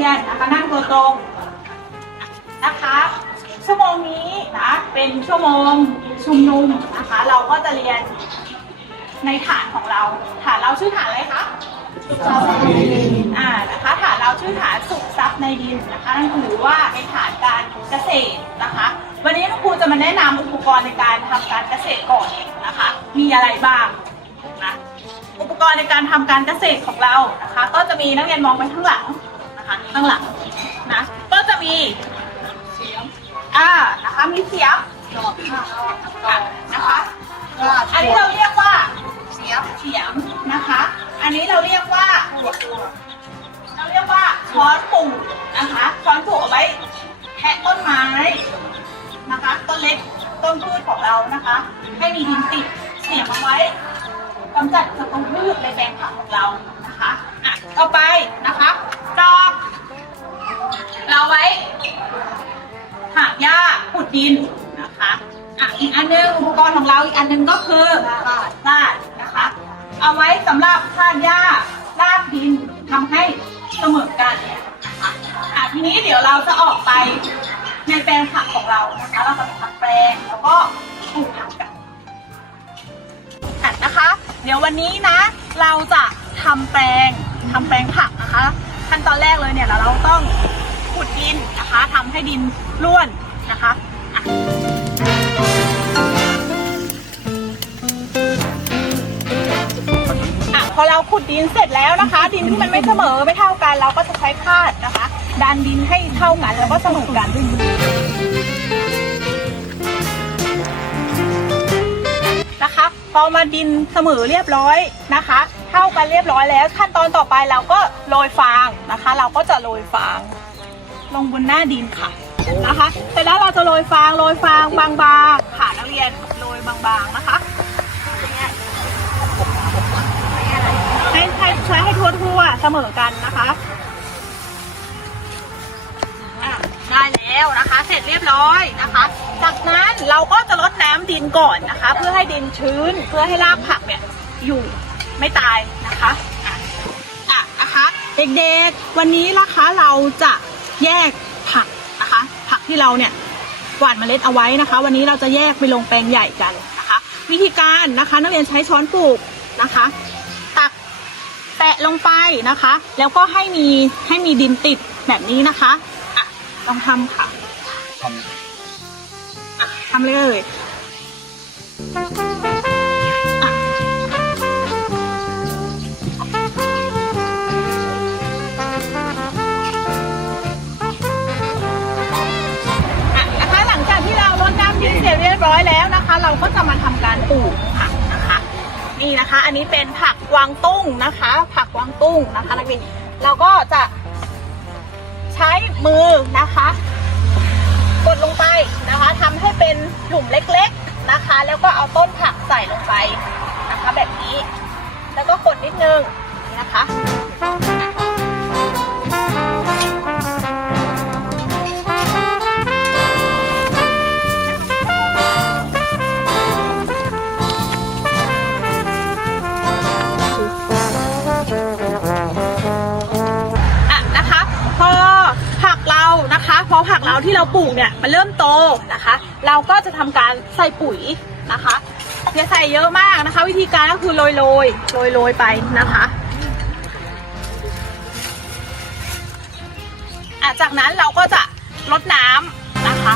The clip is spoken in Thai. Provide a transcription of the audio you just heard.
รียนนะคะนั่งตัวตรงนะคะ ชั่วโมงนี้นะเป็นชั่วโมงชุมนุมนะคะ เราก็จะเรียนในฐานของเราฐานเราชื่อฐานอะไรคะอ่านะคะฐานเราชื่อฐานสุขทรัพย์ในดินนะคะนั่นคือว่าเป็นฐานการเกษตรนะคะ วันนี้คุณครูจะมาแนะนำอุปกรณ์ในการทำการเกษตรก่อนนะคะ มีอะไรบ้างนะอุปกรณ์ในการทำการเกษตรของเรานะคะ ก็จะมีนักเรียนมองไปข้างหลังนะคะ ข้างหลังนะ ก็จะมีเสียมอ่านะคะมีเสียมอะนะคะอันนี้เราเรียกว่าเสียมเสียมนะคะ อันนี้เราเรียกว่าเราเรียกว่าช้อนปูนะคะช้อนปูเอาไว้แทะต้นไม้นะคะต้นเล็กต้นพืชของเรานะคะ ให้มีดินติดเสียมเอาไว้กำจัดศัตรูพืชในแปลงผักของเรานะคะอะต่อไปนะคะดอก ดินนะคะอะอีกอันหนึงอุปกรณ์ของเราอีกอันหนึงก็คือลาดนะคะ เอาไว้สำหรับถางหญ้าลากดินทำให้เสมอกันนะคะอะทีนี้เดี๋ยวเราจะออกไปในแปลงผักของเรานะคะ เราจะทำแปลงแล้วก็ปลูกผักกันะนะคะ เดี๋ยววันนี้นะ เราจะทำแปลงทำแปลงผักนะคะ ขั้นตอนแรกเลยเนี่ยเราต้องขุดดินนะคะทำให้ดินร่วนนะคะ ขุดดินเสร็จแล้วนะคะ ดินที่มันไม่เสมอไม่เท่ากัน เราก็จะใช้คาดนะคะดันดินให้เท่ากันแล้วก็เสมอกันนะคะพอมาดินเสมอเรียบร้อยนะคะ เท่ากันเรียบร้อยแล้ว ขั้นตอนต่อไปเราก็โรยฟางนะคะ เราก็จะโรยฟาง ลงบนหน้าดินค่ะนะคะเสร็จแล้วเราจะโรยฟางโรยฟางบางๆค่ะนักเรียนโรยบางๆนะคะให้ให้ใช้ให้ทั่วๆเสมอกันนะคะอะได้แล้วนะคะ เสร็จเรียบร้อยนะคะ จากนั้นเราก็จะลดน้ำดินก่อนนะคะ เพื่อให้ดินชื้นเพื่อให้รากผักเนี่ยอยู่ไม่ตายนะคะอะอะนะคะ เด็กๆวันนี้นะคะเราจะแยกผักนะคะ ผักที่เราเนี่ยหว่านเมล็ดเอาไว้นะคะ วันนี้เราจะแยกไปลงแปลงใหญ่กันนะคะ วิธีการนะคะ นักเรียนใช้ช้อนปลูกนะคะ แตะลงไปนะคะ แล้วก็ให้มีให้มีดินติดแบบนี้นะคะอะลองทำค่ะทำอะทำเลยอะอะนะคะหลังจากที่เรารดน้ำดินเสร็จเรียบร้อยแล้วนะคะ เราก็จะมาทำการปลูกผักนะคะ นี่นะคะ อันนี้เป็นผักกวางตุ้งนะคะ ผักกวางตุ้งนะคะนักเรียนเราก็จะใช้มือนะคะ กดลงไปนะคะทำให้เป็นหลุมเล็ก ๆนะคะ แล้วก็เอาต้นผักใส่ลงไปนะคะ แบบนี้ แล้วก็กดนิดนึงนี่นะคะ ผักเราที่เราปลูกเนี่ยมันเริ่มโตนะคะ เราก็จะทำการใส่ปุ๋ยนะคะอย่าใส่เยอะมากนะคะ วิธีการก็คือโรยโรยโรยโรยไปนะคะอะจากนั้นเราก็จะลดน้ำนะคะ